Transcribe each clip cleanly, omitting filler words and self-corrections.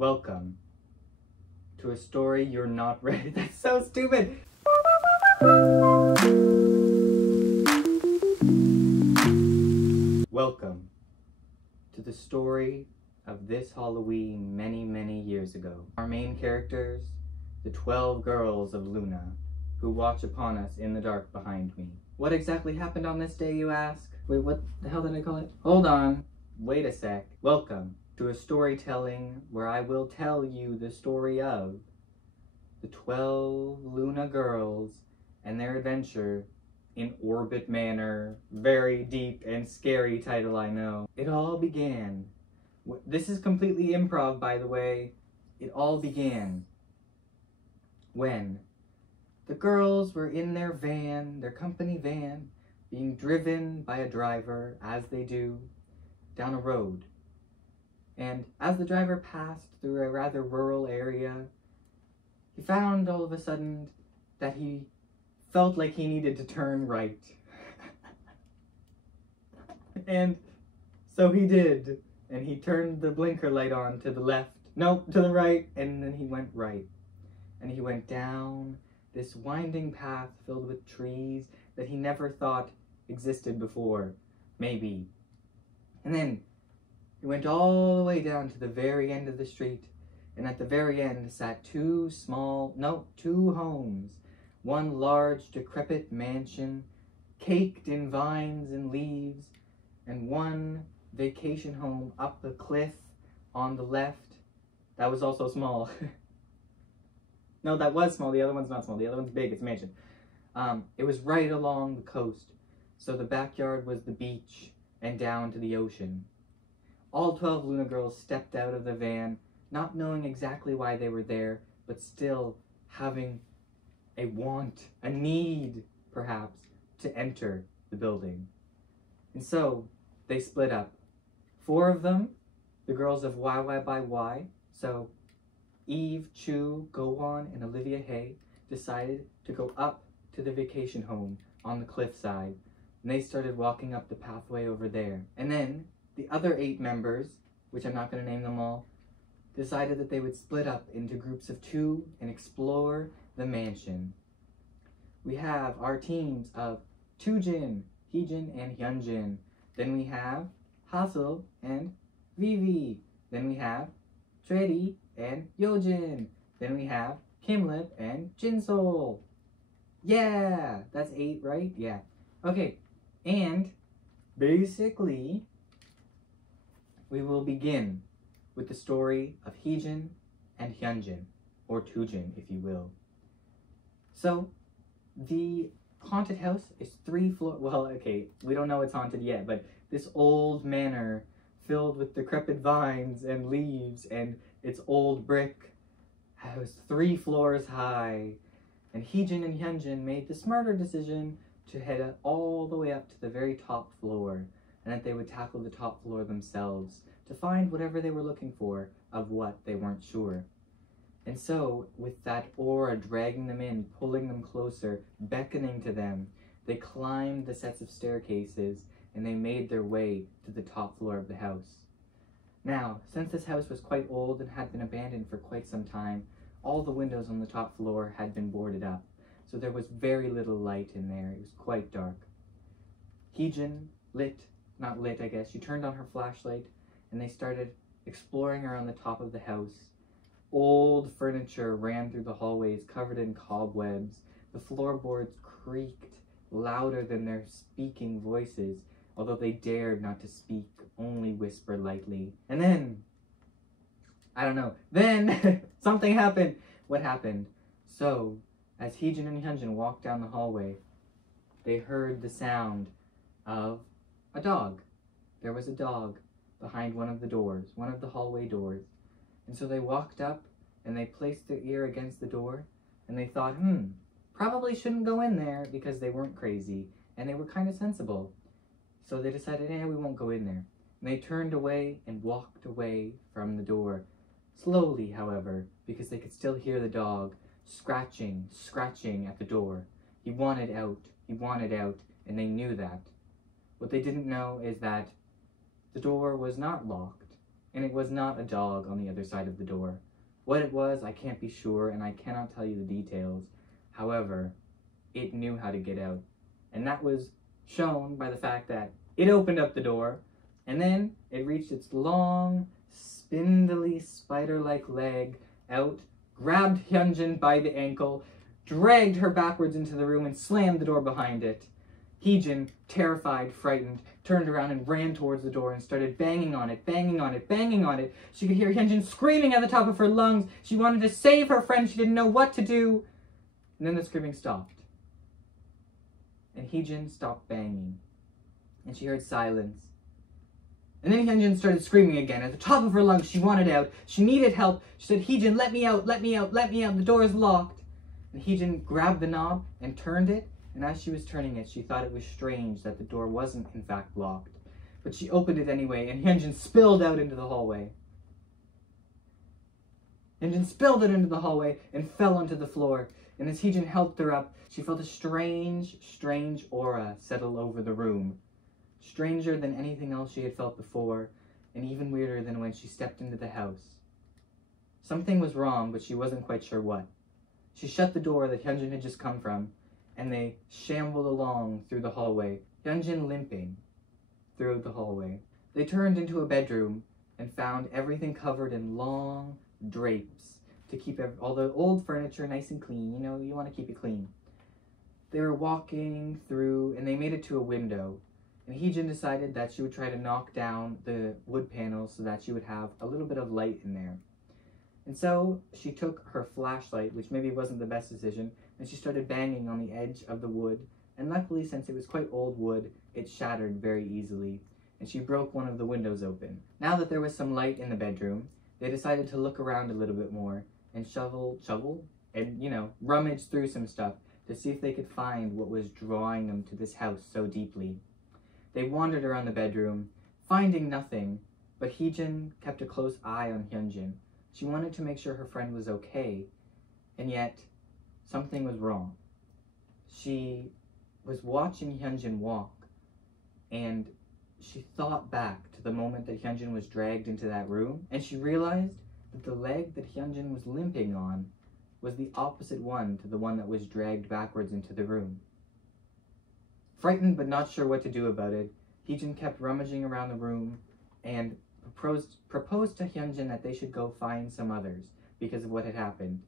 Welcome to a story you're not ready. That's so stupid. Welcome to the story of this Halloween many years ago. Our main characters, the 12 girls of Luna, who watch upon us in the dark behind me. What exactly happened on this day, you ask? Wait, what the hell did I call it? Hold on. Wait a sec. Welcome to a storytelling where I will tell you the story of the 12 Luna girls and their adventure in Orbit Manor. Very deep and scary title, I know. It all began. This is completely improv, by the way. It all began when the girls were in their van, their company van, being driven by a driver, as they do, down a road. And as the driver passed through a rather rural area, he found all of a sudden that he felt like he needed to turn right. And so he did. And he turned the blinker light on to the left. Nope, to the right. And then he went right. And he went down this winding path filled with trees that he never thought existed before. Maybe. And then he went all the way down to the very end of the street, and at the very end sat two homes. One large, decrepit mansion, caked in vines and leaves, and one vacation home up the cliff on the left. That was also small. No, that was small. The other one's not small. The other one's big. It's a mansion. It was right along the coast, so the backyard was the beach and down to the ocean. All 12 Luna girls stepped out of the van, not knowing exactly why they were there, but still having a want, a need, perhaps, to enter the building. And so they split up. 4 of them, the girls of YY by Y, so Eve, Chu, Gowon, and Olivia Hay, decided to go up to the vacation home on the cliffside, and they started walking up the pathway over there. And then the other 8 members, which I'm not going to name them all, decided that they would split up into groups of 2 and explore the mansion. We have our teams of Toojin, Heejin, and Hyunjin. Then we have Hassel and Vivi. Then we have Tredi and Yojin. Then we have Kimlip and Jinsol. Yeah, that's 8, right? Yeah. Okay, and basically, we will begin with the story of Heejin and Hyunjin, or Toojin, if you will. So, the haunted house is 3 floors. Well, okay, we don't know it's haunted yet, but this old manor filled with decrepit vines and leaves, and its old brick was 3 floors high. And Heejin and Hyunjin made the smarter decision to head all the way up to the very top floor, and that they would tackle the top floor themselves to find whatever they were looking for, of what they weren't sure. And so, with that aura dragging them in, pulling them closer, beckoning to them, they climbed the sets of staircases, and they made their way to the top floor of the house. Now, since this house was quite old and had been abandoned for quite some time, all the windows on the top floor had been boarded up, so there was very little light in there. It was quite dark. Heejin she turned on her flashlight, and they started exploring around the top of the house. Old furniture ran through the hallways covered in cobwebs. The floorboards creaked louder than their speaking voices, although they dared not to speak, only whisper lightly. And then, I don't know, then something happened. What happened? So, as Heejin and Hyunjin walked down the hallway, they heard the sound of a dog. There was a dog behind one of the doors, one of the hallway doors. And so they walked up and they placed their ear against the door, and they thought, probably shouldn't go in there, because they weren't crazy and they were kind of sensible. So they decided, we won't go in there. And they turned away and walked away from the door. Slowly, however, because they could still hear the dog scratching at the door. He wanted out, and they knew that. What they didn't know is that the door was not locked. and it was not a dog on the other side of the door. What it was, I can't be sure, and I cannot tell you the details. However, it knew how to get out, and that was shown by the fact that it opened up the door, and then it reached its long, spindly, spider-like leg out, grabbed Hyunjin by the ankle, dragged her backwards into the room, and slammed the door behind it. Heejin, terrified, frightened, turned around and ran towards the door and started banging on it, banging on it, banging on it. She could hear Hyunjin screaming at the top of her lungs. She wanted to save her friend. She didn't know what to do. And then the screaming stopped. And Heejin stopped banging. And she heard silence. And then Hyunjin started screaming again. At the top of her lungs, she wanted out. She needed help. She said, Heejin, let me out, let me out, let me out. The door is locked. And Heejin grabbed the knob and turned it. And as she was turning it, she thought it was strange that the door wasn't, in fact, locked. But she opened it anyway, and Hyunjin spilled out into the hallway. Hyunjin spilled it into the hallway and fell onto the floor. And as Heejin helped her up, she felt a strange, strange aura settle over the room. Stranger than anything else she had felt before, and even weirder than when she stepped into the house. Something was wrong, but she wasn't quite sure what. She shut the door that Hyunjin had just come from, and they shambled along through the hallway, Hyunjin limping through the hallway. They turned into a bedroom and found everything covered in long drapes to keep all the old furniture nice and clean. You know, you want to keep it clean. They were walking through, and they made it to a window, and Heejin decided that she would try to knock down the wood panels so that she would have a little bit of light in there. And so she took her flashlight, which maybe wasn't the best decision, and she started banging on the edge of the wood, and luckily, since it was quite old wood, it shattered very easily, and she broke one of the windows open. Now that there was some light in the bedroom, they decided to look around a little bit more, and rummage through some stuff to see if they could find what was drawing them to this house so deeply. They wandered around the bedroom, finding nothing, but Heejin kept a close eye on Hyunjin. She wanted to make sure her friend was okay, and yet something was wrong. She was watching Hyunjin walk, and she thought back to the moment that Hyunjin was dragged into that room, and she realized that the leg that Hyunjin was limping on was the opposite one to the one that was dragged backwards into the room. Frightened but not sure what to do about it, Heejin kept rummaging around the room and proposed to Hyunjin that they should go find some others because of what had happened.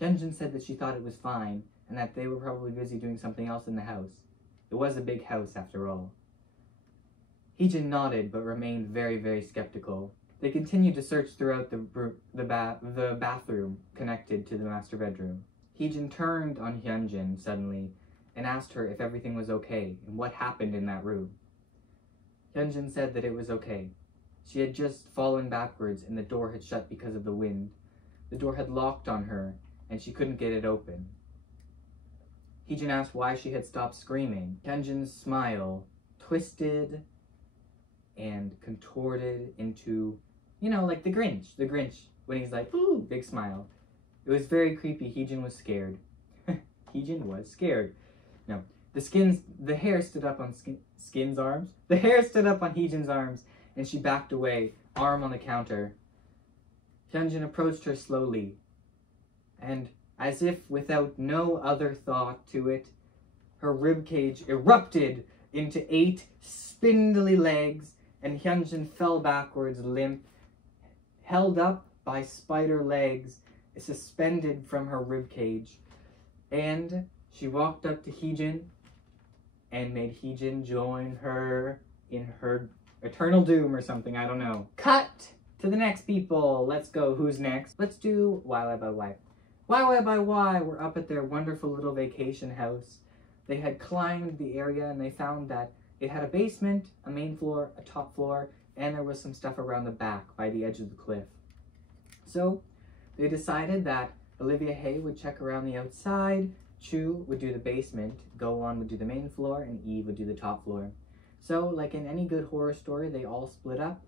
Hyunjin said that she thought it was fine and that they were probably busy doing something else in the house. It was a big house after all. Heejin nodded but remained very, very skeptical. They continued to search throughout the bathroom connected to the master bedroom. Heejin turned on Hyunjin suddenly and asked her if everything was okay and what happened in that room. Hyunjin said that it was okay. She had just fallen backwards and the door had shut because of the wind. The door had locked on her and she couldn't get it open. Heejin asked why she had stopped screaming. Hyunjin's smile twisted and contorted into, like the Grinch. The Grinch, when he's like, ooh, big smile. It was very creepy. Heejin was scared. Heejin was scared. No, the hair stood up on Skin's arms. The hair stood up on Heejin's arms, and she backed away, arm on the counter. Hyunjin approached her slowly, and as if without no other thought to it, her ribcage erupted into 8 spindly legs, and Hyunjin fell backwards, limp, held up by spider legs, suspended from her ribcage. And she walked up to Heejin and made Heejin join her in her eternal doom or something, I don't know. Cut to the next people. Let's go. Who's next? Let's do Why by Why. Why by Why were up at their wonderful little vacation house. They had climbed the area and they found that it had a basement, a main floor, a top floor, and there was some stuff around the back by the edge of the cliff. So they decided that Olivia Hay would check around the outside, Chu would do the basement, Go-On would do the main floor, and Eve would do the top floor. So, like in any good horror story, they all split up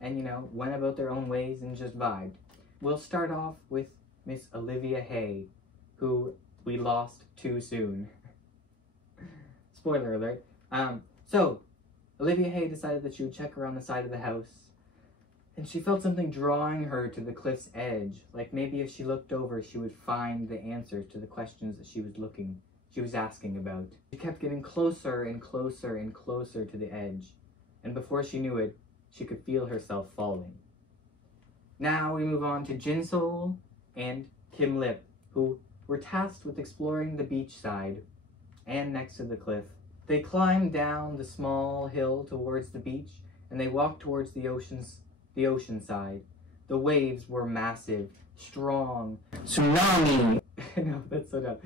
and, went about their own ways and just vibed. We'll start off with Miss Olivia Hay, who we lost too soon. Spoiler alert. So, Olivia Hay decided that she would check around the side of the house. And she felt something drawing her to the cliff's edge, like maybe if she looked over, she would find the answers to the questions that she was asking about. She kept getting closer and closer and closer to the edge, and before she knew it, she could feel herself falling. Now we move on to Jinsol and Kim Lip, who were tasked with exploring the beach side and next to the cliff. They climbed down the small hill towards the beach, and they walked towards the ocean side. The waves were massive, strong. Tsunami! No, that's so dumb.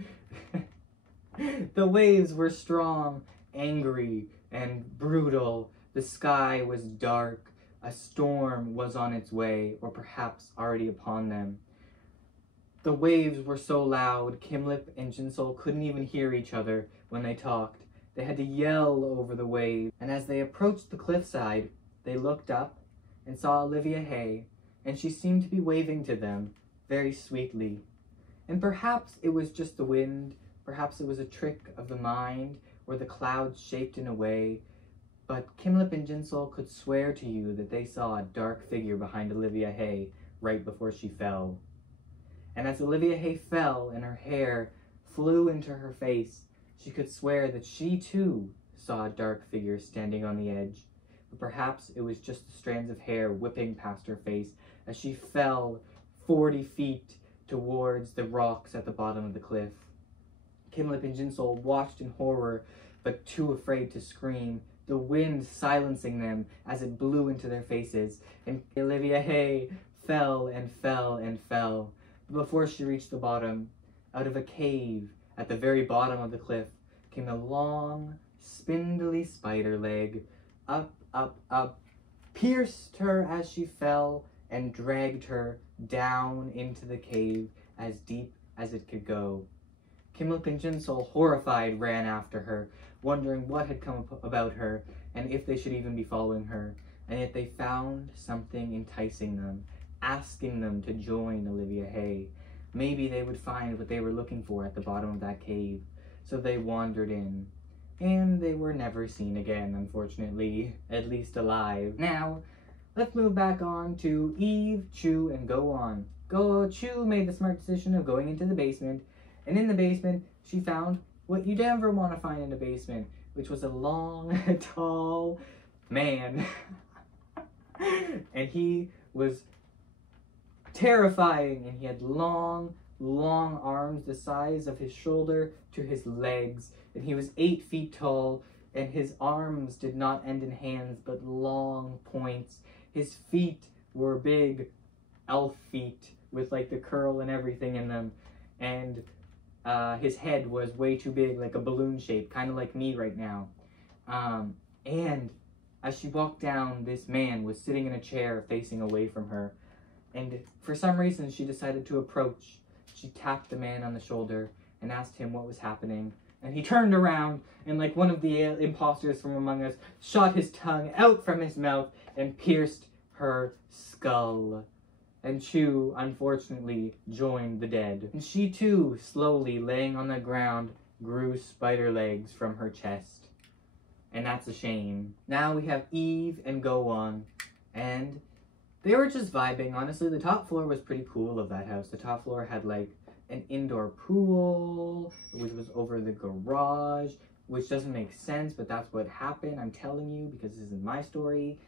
The waves were strong, angry, and brutal. The sky was dark. A storm was on its way, or perhaps already upon them. The waves were so loud, Kim Lip and Jinsol couldn't even hear each other when they talked. They had to yell over the waves. And as they approached the cliffside, they looked up and saw Olivia Hay, and she seemed to be waving to them very sweetly. And perhaps it was just the wind, perhaps it was a trick of the mind, or the clouds shaped in a way, but Kim Lip and Jinsol could swear to you that they saw a dark figure behind Olivia Hay right before she fell. And as Olivia Hay fell and her hair flew into her face, she could swear that she too saw a dark figure standing on the edge. But perhaps it was just the strands of hair whipping past her face as she fell 40 feet towards the rocks at the bottom of the cliff. Kim Lip and Jinsol watched in horror, but too afraid to scream, the wind silencing them as it blew into their faces, and Olivia Hay fell and fell and fell. Before she reached the bottom, out of a cave at the very bottom of the cliff came a long, spindly spider leg, up, up, up, pierced her as she fell, and dragged her down into the cave as deep as it could go. Kim Lip and Jinsol, horrified, ran after her, wondering what had come about her, and if they should even be following her. And yet they found something enticing them, asking them to join Olivia Hay. Maybe they would find what they were looking for at the bottom of that cave. So they wandered in, and they were never seen again, unfortunately, at least alive. Now, let's move back on to Eve, Chu, and Go On. Chu made the smart decision of going into the basement, and in the basement, she found what you'd ever want to find in a basement, which was a long, tall man. And he was terrifying, and he had long arms the size of his shoulder to his legs, and he was 8 feet tall, and his arms did not end in hands, but long points. His feet were big elf feet with like the curl and everything in them, and his head was way too big, like a balloon shape, kind of like me right now. And as she walked down, this man was sitting in a chair facing away from her, and for some reason she decided to approach. She tapped the man on the shoulder and asked him what was happening, and he turned around and, like one of the imposters from among us, shot his tongue out from his mouth and pierced her skull. And Chu, unfortunately, joined the dead. And she too, slowly laying on the ground, grew spider legs from her chest. And that's a shame. Now we have Eve and Go On, and they were just vibing. Honestly, the top floor was pretty cool of that house. The top floor had like an indoor pool, which was over the garage, which doesn't make sense, but that's what happened. I'm telling you because this is my story.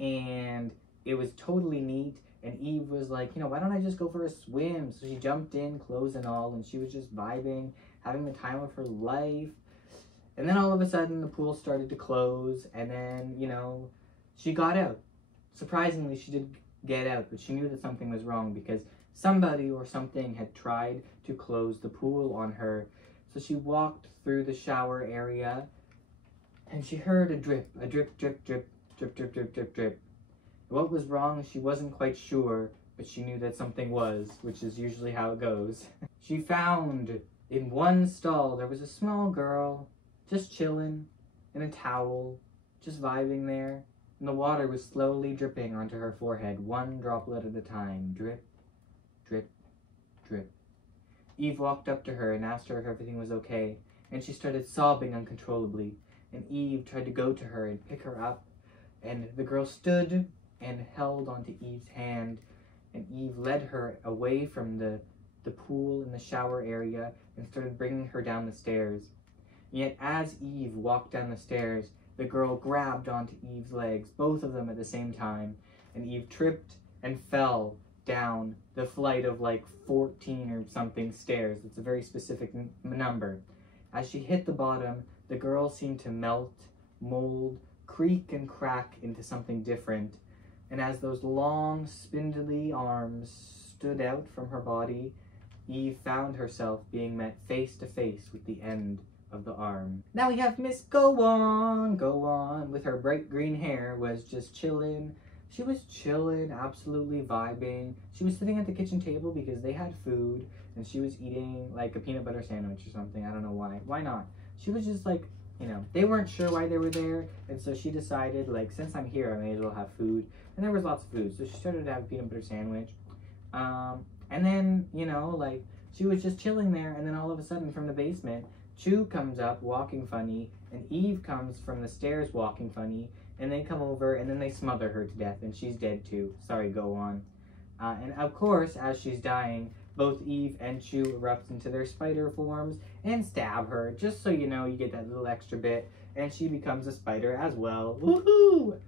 And it was totally neat. And Eve was like, you know, why don't I just go for a swim? So she jumped in, clothes and all, and she was just vibing, having the time of her life. And then all of a sudden, the pool started to close, and then, you know, she got out. Surprisingly, she did get out, but she knew that something was wrong because somebody or something had tried to close the pool on her. So she walked through the shower area, and she heard a drip, drip, drip, drip, drip, drip, drip, drip. What was wrong, she wasn't quite sure, but she knew that something was, which is usually how it goes. She found in one stall there was a small girl, just chilling, in a towel, just vibing there, and the water was slowly dripping onto her forehead, one droplet at a time. Drip, drip, drip. Eve walked up to her and asked her if everything was okay, and she started sobbing uncontrollably, and Eve tried to go to her and pick her up, and the girl stood and held onto Eve's hand, and Eve led her away from the pool in the shower area and started bringing her down the stairs. Yet as Eve walked down the stairs, the girl grabbed onto Eve's legs, both of them at the same time, and Eve tripped and fell down the flight of like 14 or something stairs. It's a very specific number. As she hit the bottom, the girl seemed to melt, mold, creak, and crack into something different. And as those long, spindly arms stood out from her body, Eve found herself being met face to face with the end of the arm. Now we have Miss Go On, with her bright green hair, was just chilling. She was chilling, absolutely vibing. She was sitting at the kitchen table because they had food, and she was eating like a peanut butter sandwich or something. I don't know why. Why not? She was just like, you know, they weren't sure why they were there, and so she decided, like, since I'm here, I may as well have food. And there was lots of food, so she started to have a peanut butter sandwich. And then, you know, like, she was just chilling there, and then all of a sudden from the basement, Chu comes up walking funny, and Eve comes from the stairs walking funny, and they come over, and then they smother her to death, and she's dead too. Sorry, Go On. And of course, as she's dying, both Eve and Chu erupt into their spider forms and stab her, just so you know, you get that little extra bit, and she becomes a spider as well. Woohoo!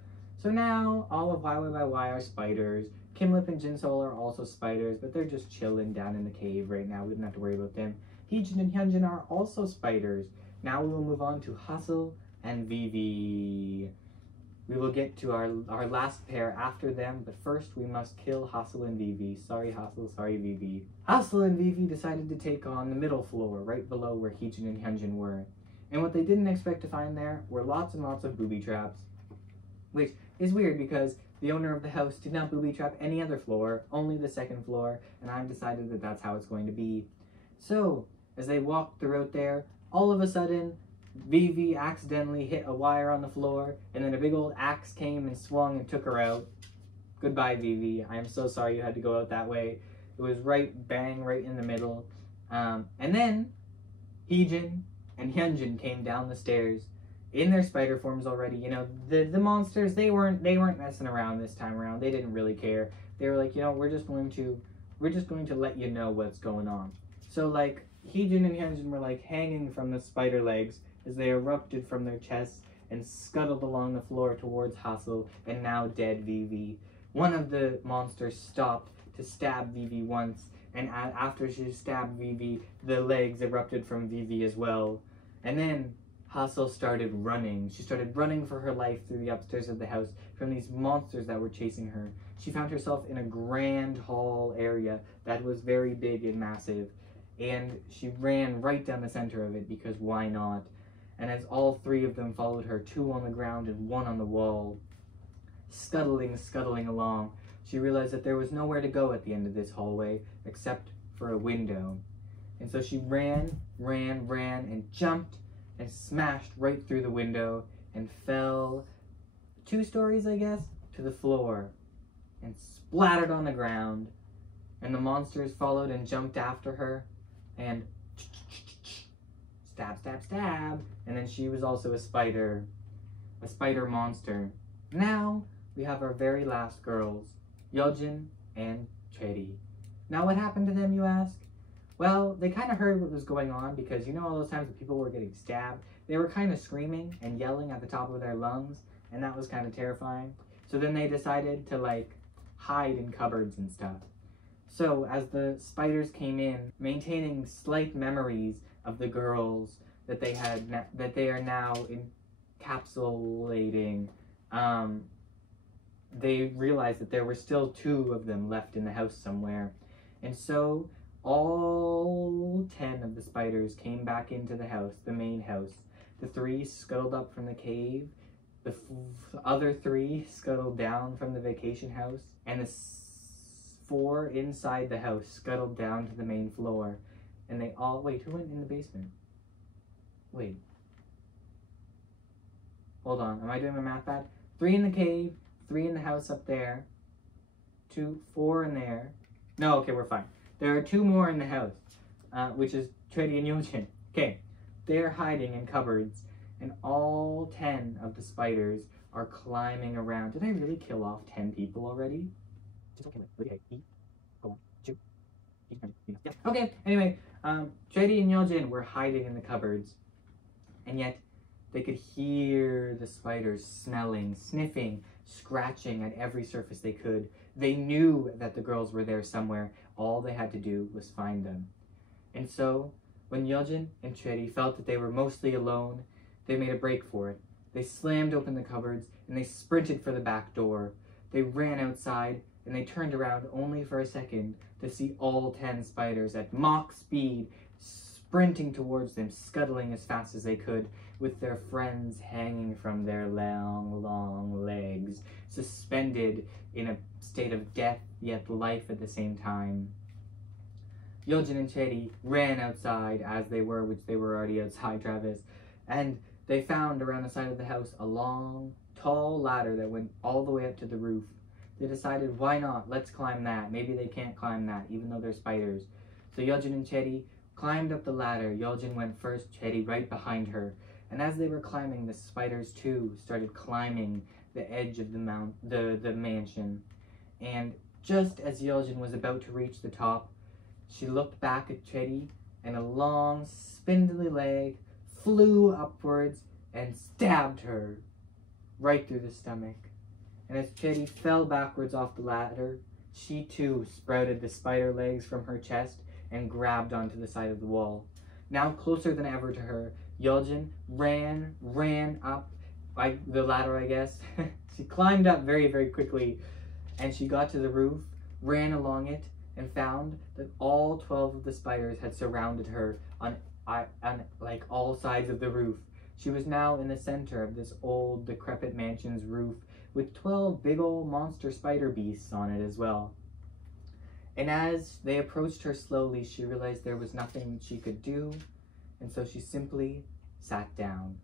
So now, all of YY are spiders. Kimlip and Jinsol are also spiders, but they're just chilling down in the cave right now. We don't have to worry about them. Heejin and Hyunjin are also spiders. Now we will move on to Hustle and Vivi. We will get to our last pair after them, but first we must kill Hustle and Vivi. Sorry Hustle, sorry Vivi. Hustle and Vivi decided to take on the middle floor, right below where Heejin and Hyunjin were. And what they didn't expect to find there were lots and lots of booby traps. Which is weird because the owner of the house did not booby trap any other floor, only the second floor, and I've decided that that's how it's going to be. So, as they walked throughout there, all of a sudden, Vivi accidentally hit a wire on the floor, and then a big old axe came and swung and took her out. Goodbye, Vivi. I am so sorry you had to go out that way. It was right in the middle. And then, Heejin and Hyunjin came down the stairs in their spider forms already. You know, the monsters, they weren't messing around this time around. They didn't really care. They were like, you know, we're just going to let you know what's going on. So like Heejin and Hyunjin were like hanging from the spider legs as they erupted from their chests and scuttled along the floor towards Hustle and now dead Vivi. One of the monsters stopped to stab Vivi once, and after she stabbed Vivi, the legs erupted from Vivi as well. And then Hustle started running. She started running for her life through the upstairs of the house from these monsters that were chasing her. She found herself in a grand hall area that was very big and massive, and she ran right down the center of it because why not? And as all three of them followed her, two on the ground and one on the wall, scuttling along, she realized that there was nowhere to go at the end of this hallway except for a window. And so she ran, and jumped, and smashed right through the window, and fell 2 stories, I guess, to the floor, and splattered on the ground. And the monsters followed and jumped after her, and stab, and then she was also a spider monster. Now, we have our very last girls, Yeojin and Cheri. Now, what happened to them, you ask? Well, they kind of heard what was going on because, you know, all those times that people were getting stabbed, they were kind of screaming and yelling at the top of their lungs, and that was kind of terrifying. So then they decided to, like, hide in cupboards and stuff. So, as the spiders came in, maintaining slight memories of the girls that they are now encapsulating, they realized that there were still 2 of them left in the house somewhere. And so, all 10 of the spiders came back into the house, the main house. The 3 scuttled up from the cave, the other 3 scuttled down from the vacation house, and the 4 inside the house scuttled down to the main floor. And they all, wait, who went in the basement? Wait. Hold on, am I doing my math bad? 3 in the cave, 3 in the house up there, 4 in there. No, okay, we're fine. There are 2 more in the house, which is Cheri and Yeojin. Okay, they're hiding in cupboards, and all 10 of the spiders are climbing around. Did I really kill off 10 people already? Okay, anyway, Jody and Yeoljin were hiding in the cupboards, and yet they could hear the spiders smelling, sniffing, scratching at every surface they could. They knew that the girls were there somewhere. All they had to do was find them. And so, when Yeoljin and Chedi felt that they were mostly alone, they made a break for it. They slammed open the cupboards, and they sprinted for the back door. They ran outside, and they turned around only for a second to see all 10 spiders at Mach speed, sprinting towards them, scuttling as fast as they could, with their friends hanging from their long, long legs, suspended in a state of death yet life at the same time. Yeoljin and Chedi ran outside as they were, which they were already outside, Travis, and they found around the side of the house a long, tall ladder that went all the way up to the roof. They decided, why not? Let's climb that. Maybe they can't climb that, even though they're spiders. So Yeoljin and Chedi climbed up the ladder. Yeoljin went first, Chedi right behind her. And as they were climbing, the spiders too started climbing the edge of the mansion. And just as Yeoljin was about to reach the top, she looked back at Chedi, and a long, spindly leg flew upwards and stabbed her right through the stomach. And as Chedi fell backwards off the ladder, she too sprouted the spider legs from her chest and grabbed onto the side of the wall. Now closer than ever to her, Yeoljin ran up the ladder, I guess. She climbed up very, very quickly, and she got to the roof, ran along it, and found that all 12 of the spiders had surrounded her on like all sides of the roof. She was now in the center of this old, decrepit mansion's roof with 12 big old monster spider beasts on it as well. And as they approached her slowly, she realized there was nothing she could do, and so she simply sat down.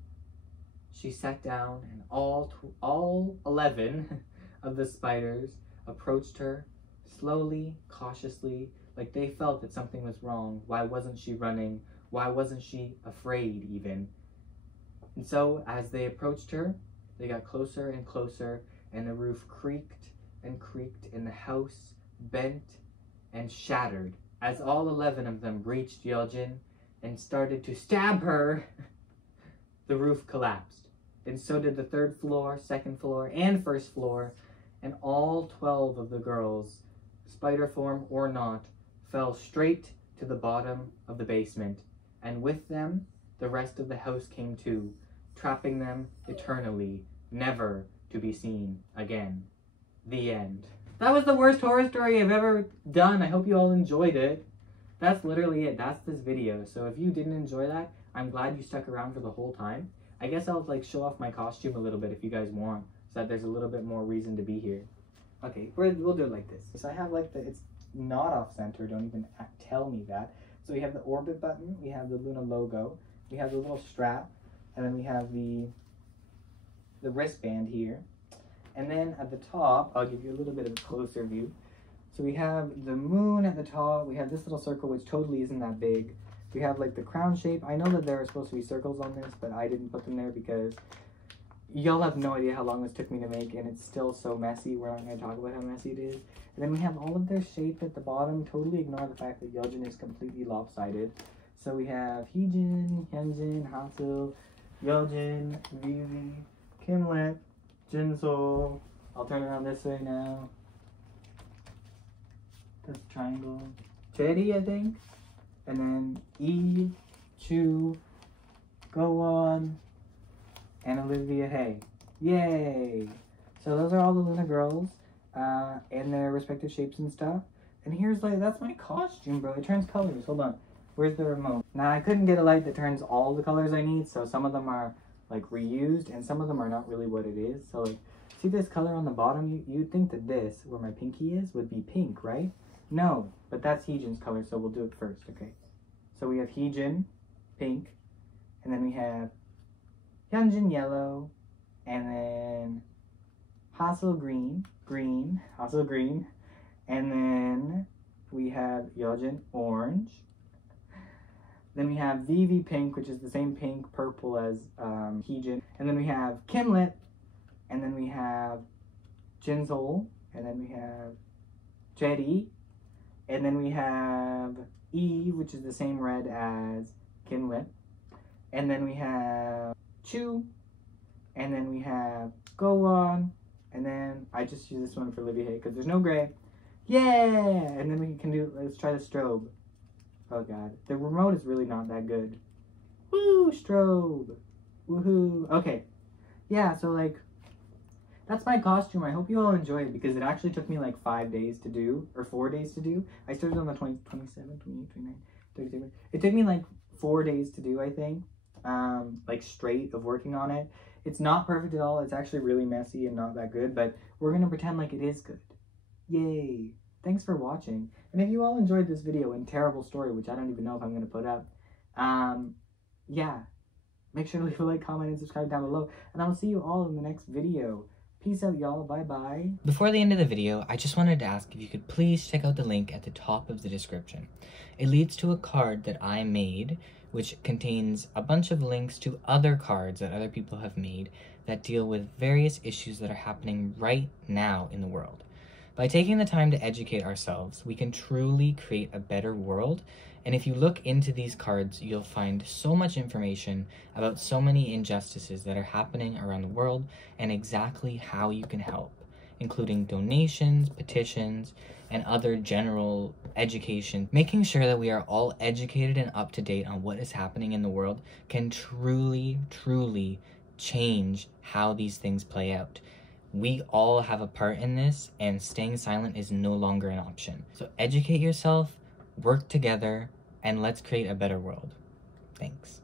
She sat down, and all 11 of the spiders approached her slowly, cautiously, like they felt that something was wrong. Why wasn't she running? Why wasn't she afraid even? And so as they approached her, they got closer and closer, and the roof creaked and creaked, and the house bent and shattered. As all 11 of them reached Yeoljin and started to stab her, the roof collapsed. And so did the 3rd floor, 2nd floor, and 1st floor, and all 12 of the girls, spider form or not, fell straight to the bottom of the basement. And with them, the rest of the house came too, trapping them eternally, never to be seen again. The end. That was the worst horror story I've ever done. I hope you all enjoyed it. That's literally it. That's this video. So if you didn't enjoy that, I'm glad you stuck around for the whole time. I guess I'll like show off my costume a little bit if you guys want, so that there's a little bit more reason to be here. Okay, we'll do it like this. So I have like it's not off center. Don't even tell me that. So we have the orbit button. We have the LOONA logo. We have the little strap, and then we have the wristband here. And then at the top, I'll give you a little bit of a closer view. So we have the moon at the top. We have this little circle, which totally isn't that big. We have like the crown shape. I know that there are supposed to be circles on this, but I didn't put them there because y'all have no idea how long this took me to make, and it's still so messy. We're not going to talk about how messy it is. And then we have all of their shape at the bottom. Totally ignore the fact that Yeoljin is completely lopsided. So we have Heejin, Hyunjin, Hasil, Yeoljin, Vivi, Kimlet, Jinso. I'll turn it on this way now. That's triangle. Chedi, I think. And then Eve, Chu, Gowon, and Olivia Hay. Yay! So those are all the LOONA girls, and their respective shapes and stuff. And here's like, that's my costume, bro. It turns colors. Hold on. Where's the remote? Now, I couldn't get a light that turns all the colors I need, so some of them are like reused, and some of them are not really what it is. So like, see this color on the bottom? You'd think that this, where my pinky is, would be pink, right? No, but that's Heejin's color, so we'll do it first, okay? So we have Heejin, pink, and then we have Hyunjin, yellow, and then Hasil, green, Hasil, green, and then we have Yeoljin, orange. Then we have Vivi, pink, which is the same pink, purple as Heejin. And then we have Kimlet and then we have Jinzol, and then we have Jetty, and then we have Eve, which is the same red as Kinlip, and then we have Chu, and then we have Go-On, and then I just use this one for Livy Hay because there's no gray. Yeah! And then we can do, let's try the strobe. Oh god, the remote is really not that good. Woo, strobe! Woohoo! Okay, yeah, so like, that's my costume. I hope you all enjoy it because it actually took me like 5 days to do, or 4 days to do. I started on the 27, 28, 29, 37. It took me like 4 days to do, I think, like straight of working on it. It's not perfect at all. It's actually really messy and not that good, but we're gonna pretend like it is good. Yay! Thanks for watching. And if you all enjoyed this video and terrible story, which I don't even know if I'm gonna put up, yeah, make sure to leave a like, comment, and subscribe down below. And I will see you all in the next video. Peace out, y'all. Bye-bye. Before the end of the video, I just wanted to ask if you could please check out the link at the top of the description. It leads to a card that I made, which contains a bunch of links to other cards that other people have made that deal with various issues that are happening right now in the world. By taking the time to educate ourselves, we can truly create a better world. And if you look into these cards, you'll find so much information about so many injustices that are happening around the world and exactly how you can help, including donations, petitions, and other general education. Making sure that we are all educated and up to date on what is happening in the world can truly, truly change how these things play out. We all have a part in this, and staying silent is no longer an option. So educate yourself, work together, and let's create a better world. Thanks.